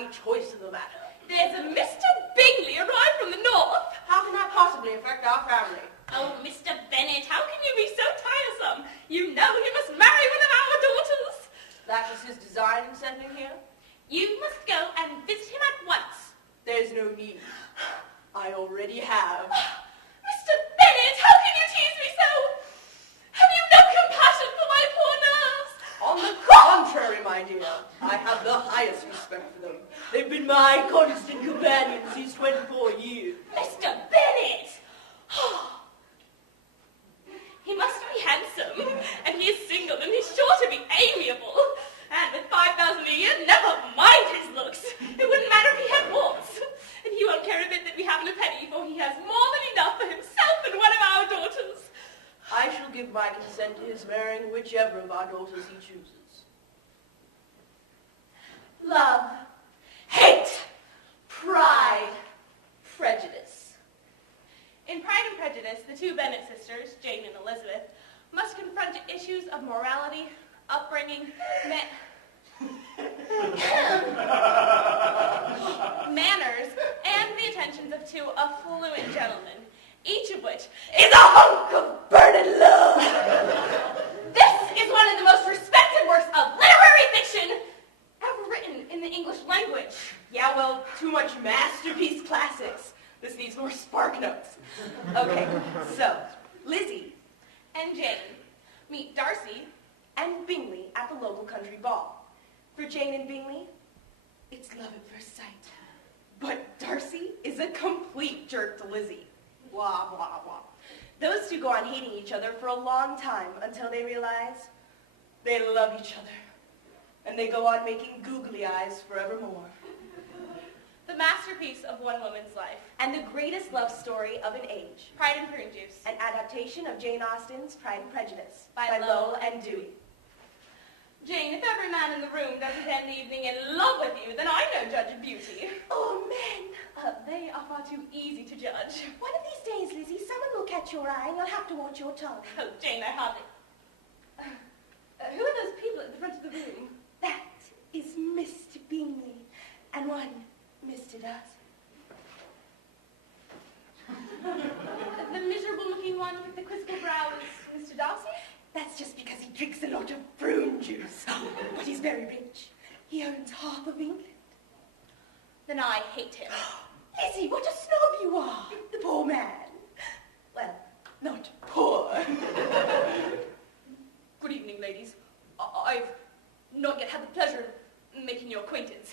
any choice in the matter. There's a Mr. Bingley arrived from the north. How can that possibly affect our family? Oh, Mr. Bennet, how can you be so tiresome? You know you must marry one of our daughters. That was his design in sending here? You must go and visit him at once. There's no need. I already have. Mr. Bennet, how can you tease me so? Have you no compassion for my poor nerves? On the contrary, my dear, I have the highest respect for them. They've been my constant companions these 24 years. Mr. Bennet! He must be handsome, and he is single, and he's sure to be amiable. And with 5,000 a year, never mind his looks. It wouldn't matter if he had warts. And he won't care a bit that we haven't a penny, for he has more than enough for himself and one of our daughters. I shall give my consent to his marrying whichever of our daughters he chooses. Love, hate, pride, prejudice. In Pride and Prejudice, the two Bennet sisters, Jane and Elizabeth, must confront issues of morality, upbringing, manners, and the attentions of two affluent gentlemen, each of which is a hunk of burning love. This is one of the most respected works of literary fiction ever written in the English language. Yeah, well, too much masterpiece classics. This needs more spark notes. Okay, so, Lizzie And Jane meet Darcy and Bingley at the local country ball. For Jane and Bingley, it's love at first sight. But Darcy is a complete jerk to Lizzie. Blah, blah, blah. Those two go on hating each other for a long time until they realize they love each other. And they go on making googly eyes forevermore. the masterpiece of one woman's life, And the greatest love story of an age. Pride and Prunejuice, An adaptation of Jane Austen's Pride and Prejudice by Lowell and Dewey. Jane, if every man in the room doesn't end the evening in love with you, then I'm no judge of beauty. Oh, men! They are far too easy to judge. One of these days, Lizzie, someone will catch your eye and you'll have to watch your tongue. Oh, Jane, I hardly... who are those people at the front of the room? That is Mr. Bingley and one Mr. Darcy. The miserable-looking one with the quizzical brow is Mr. Darcy? That's just because he drinks a lot of prune juice. But he's very rich. He owns half of England. Then I hate him. Lizzie, what a snob you are. The poor man. Well, not poor. Good evening, ladies. I've not yet had the pleasure of making your acquaintance.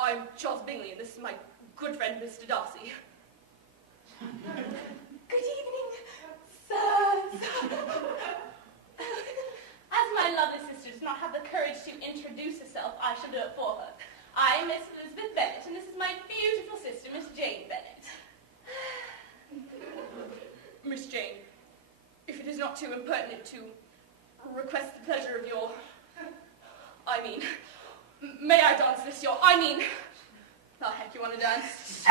I'm Charles Bingley, and this is my good friend, Mr. Darcy. Good evening, sirs. As my lovely sister does not have the courage to introduce herself, I shall do it for her. I am Miss Elizabeth Bennet, and this is my beautiful sister, Miss Jane Bennet. Miss Jane, if it is not too impertinent to request the pleasure of your... may I dance this your... the heck you want to dance?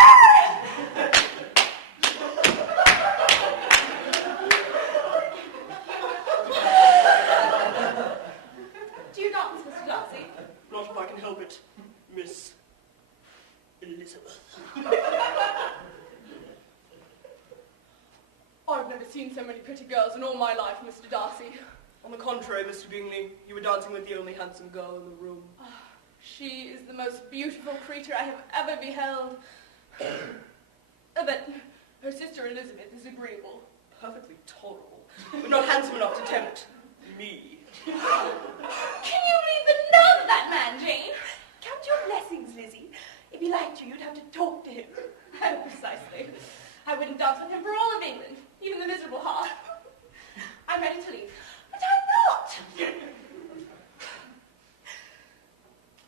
Do you dance, Mr. Darcy? Not if I can help it, Miss Elizabeth. I've never seen so many pretty girls in all my life, Mr. Darcy. On the contrary, Mr. Bingley, you were dancing with the only handsome girl in the room. She is the most beautiful creature I have ever beheld. But her sister Elizabeth is agreeable. Perfectly tolerable, but not handsome enough to tempt me. Can you believe the nerve of that man, Jane? Count your blessings, Lizzie. If he liked you, you'd have to talk to him. Oh, precisely. I wouldn't dance with him for all of England, even the miserable heart. I'm ready to leave. But I'm not.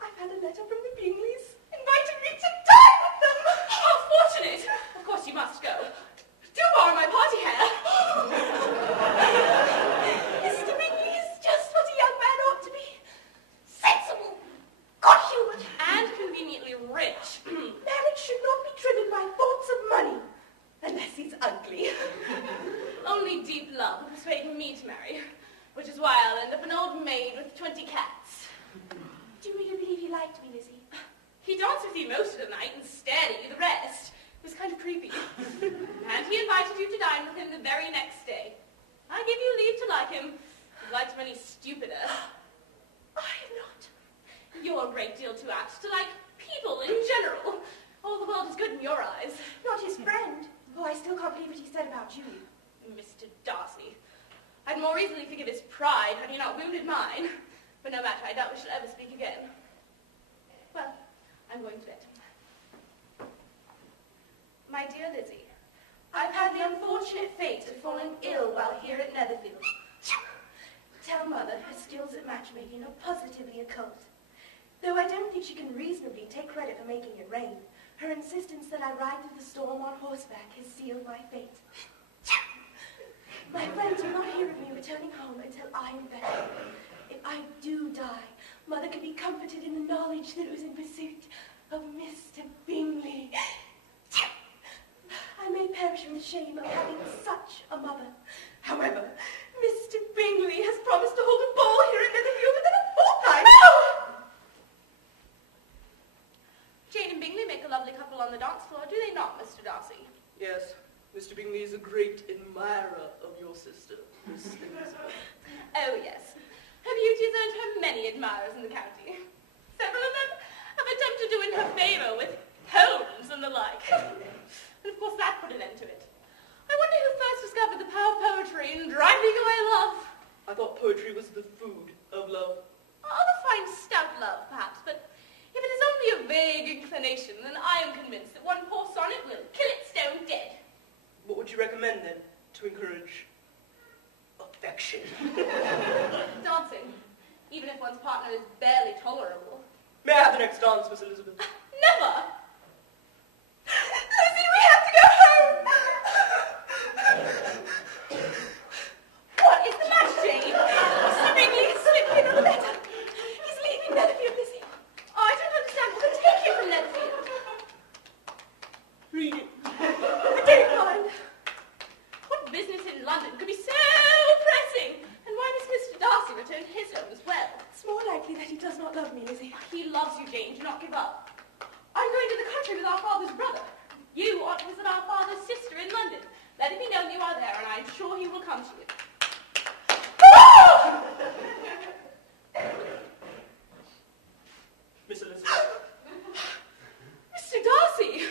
I've had a letter from the Bingleys inviting me to dine with them. How fortunate! Of course you must go. Do borrow my party hair. Mr. Bingley is just what a young man ought to be. Sensible, good-humoured, And conveniently rich. Marriage should not be driven by thoughts of money, unless he's ugly. Only deep love will persuade me to marry, which is why I'll end up an old maid with 20 cats. Do you really believe he liked me, Lizzie? He danced with you most of the night and stared at you the rest. It was kind of creepy. And he invited you to dine with him the very next day. I give you leave to like him. If you liked him any stupider. I am not. You're a great deal too apt to like people in general. All the world is good in your eyes. Not his friend. Oh, I still can't believe what he said about you. Mr. Darcy. I'd more easily forgive his pride had he not wounded mine. But no matter, I doubt we shall ever speak again. Well, I'm going to bed. My dear Lizzie, I've had the unfortunate fate of falling ill while here at Netherfield. Tell Mother her skills at matchmaking are positively occult. Though I don't think she can reasonably take credit for making it rain, her insistence that I ride through the storm on horseback has sealed my fate. My friends will not hear of me returning home until I am better. If I do die, Mother can be comforted in the knowledge that it was in pursuit of Mr. Bingley. I may perish from the shame of having such a mother. However, Mr. Bingley has promised to hold a ball here in Netherfield within a fortnight. No! Jane and Bingley make a lovely couple on the dance floor, do they not, Mr. Darcy? Yes, Mr. Bingley is a great admirer of your sister, Miss Elizabeth. Oh, yes. Her beauty has earned her many admirers in the county. Several of them have attempted to win her favour with poems and the like. And of course that put an end to it. I wonder who first discovered the power of poetry and driving away love. I thought poetry was the food of love. Other find stout love, perhaps, but if it is only a vague inclination, then I am convinced that one poor sonnet will kill it stone dead. What would you recommend, then, to encourage affection? Dancing, even if one's partner is barely tolerable. May I have the next dance, Miss Elizabeth? Never! Lizzie, we have to go home! What is the matter, Jane? Mr. Bingley has slipped me another letter. He's leaving Netherfield, Lizzie. Oh, I don't understand what will take you from Netherfield. Read it. I don't mind. What business in London could be so pressing? And why does Mr. Darcy return to his home as well? It's more likely that he does not love me, Lizzie. He loves you, Jane. Do not give up. I'm going to the country with our father's brother. You ought to visit our father's sister in London. Let him know you are there, and I'm sure he will come to you. Miss Elizabeth. Mr. Darcy!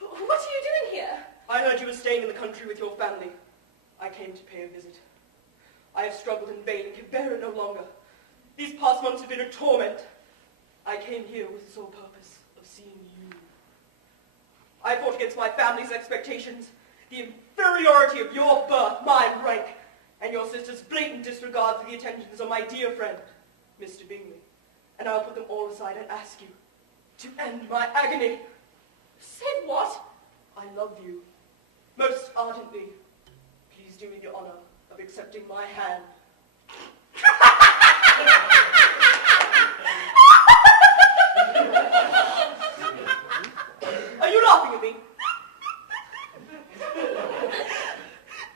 What are you doing here? I heard you were staying in the country with your family. I came to pay a visit. I have struggled in vain and can bear it no longer. These past months have been a torment. I came here with the sole purpose of seeing you. I fought against my family's expectations, the inferiority of your birth, my rank, and your sister's blatant disregard for the attentions of my dear friend, Mr. Bingley. And I'll put them all aside and ask you to end my agony. Said what? I love you most ardently. Please do me the honor of accepting my hand. Are you laughing at me?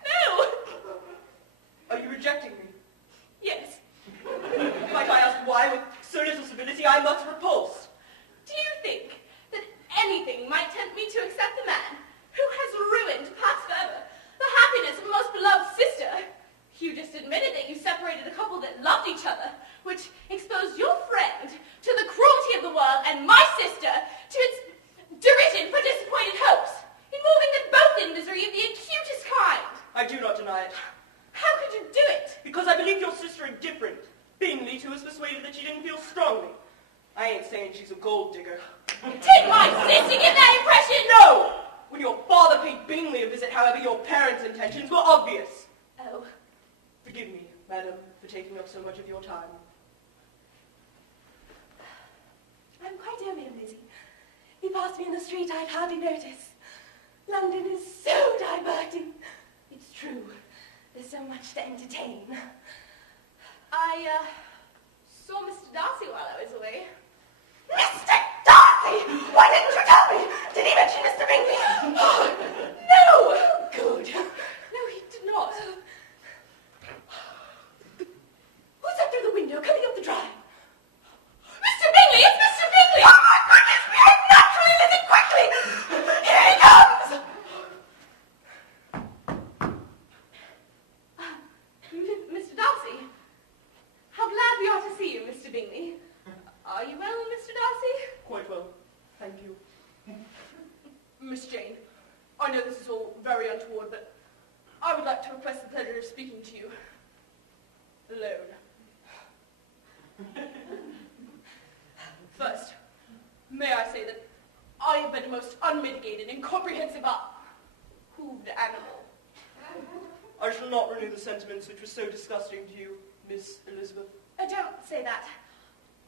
No! Are you rejecting me? Yes. Might I ask why, with so little civility, I am thus repulsed? Do you think that anything might tempt me to accept a man who has ruined, past forever, the happiness of a most beloved sister? You just admitted that you separated a couple that loved each other, which exposed your friend to the cruelty of the world and my sister to its derision for disappointed hopes, involving them both in misery of the acutest kind. I do not deny it. How could you do it? Because I believe your sister indifferent. Bingley, too, was persuaded that she didn't feel strongly. I ain't saying she's a gold digger. Did my sister give that impression? No! When your father paid Bingley a visit, however, your parents' intentions were obvious. Oh. Forgive me, madam, for taking up so much of your time. I'm quite over him, Lizzie. He passed me in the street, I'd hardly notice. London is so diverting. It's true. There's so much to entertain. I saw Mr. Darcy while I was away. Mr. Darcy! Why didn't you tell me? Did he mention Mr. Bingley? Oh, no! Good. No, he did not. Who's that through the window coming up the drive? Mr. Bingley! It's Mr. Bingley! Oh, my goodness! untoward, but I would like to request the pleasure of speaking to you alone. First, may I say that I have been a most unmitigated, incomprehensive, hooved animal. I shall not renew the sentiments which were so disgusting to you, Miss Elizabeth. Don't say that.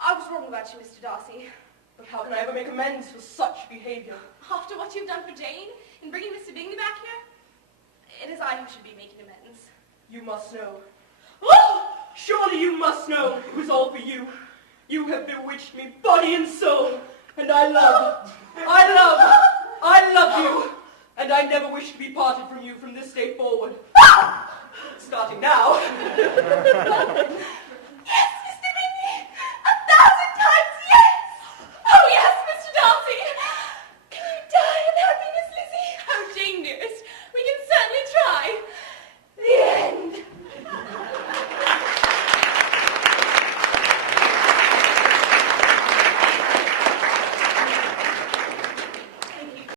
I was wrong about you, Mr. Darcy. But how can I ever make amends for such behavior? After what you've done for Jane in bringing Mr. Bingley back here, it is I who should be making amends. You must know. Oh! Surely you must know it was all for you. You have bewitched me body and soul, and I love you, and I never wish to be parted from you from this day forward. Starting now.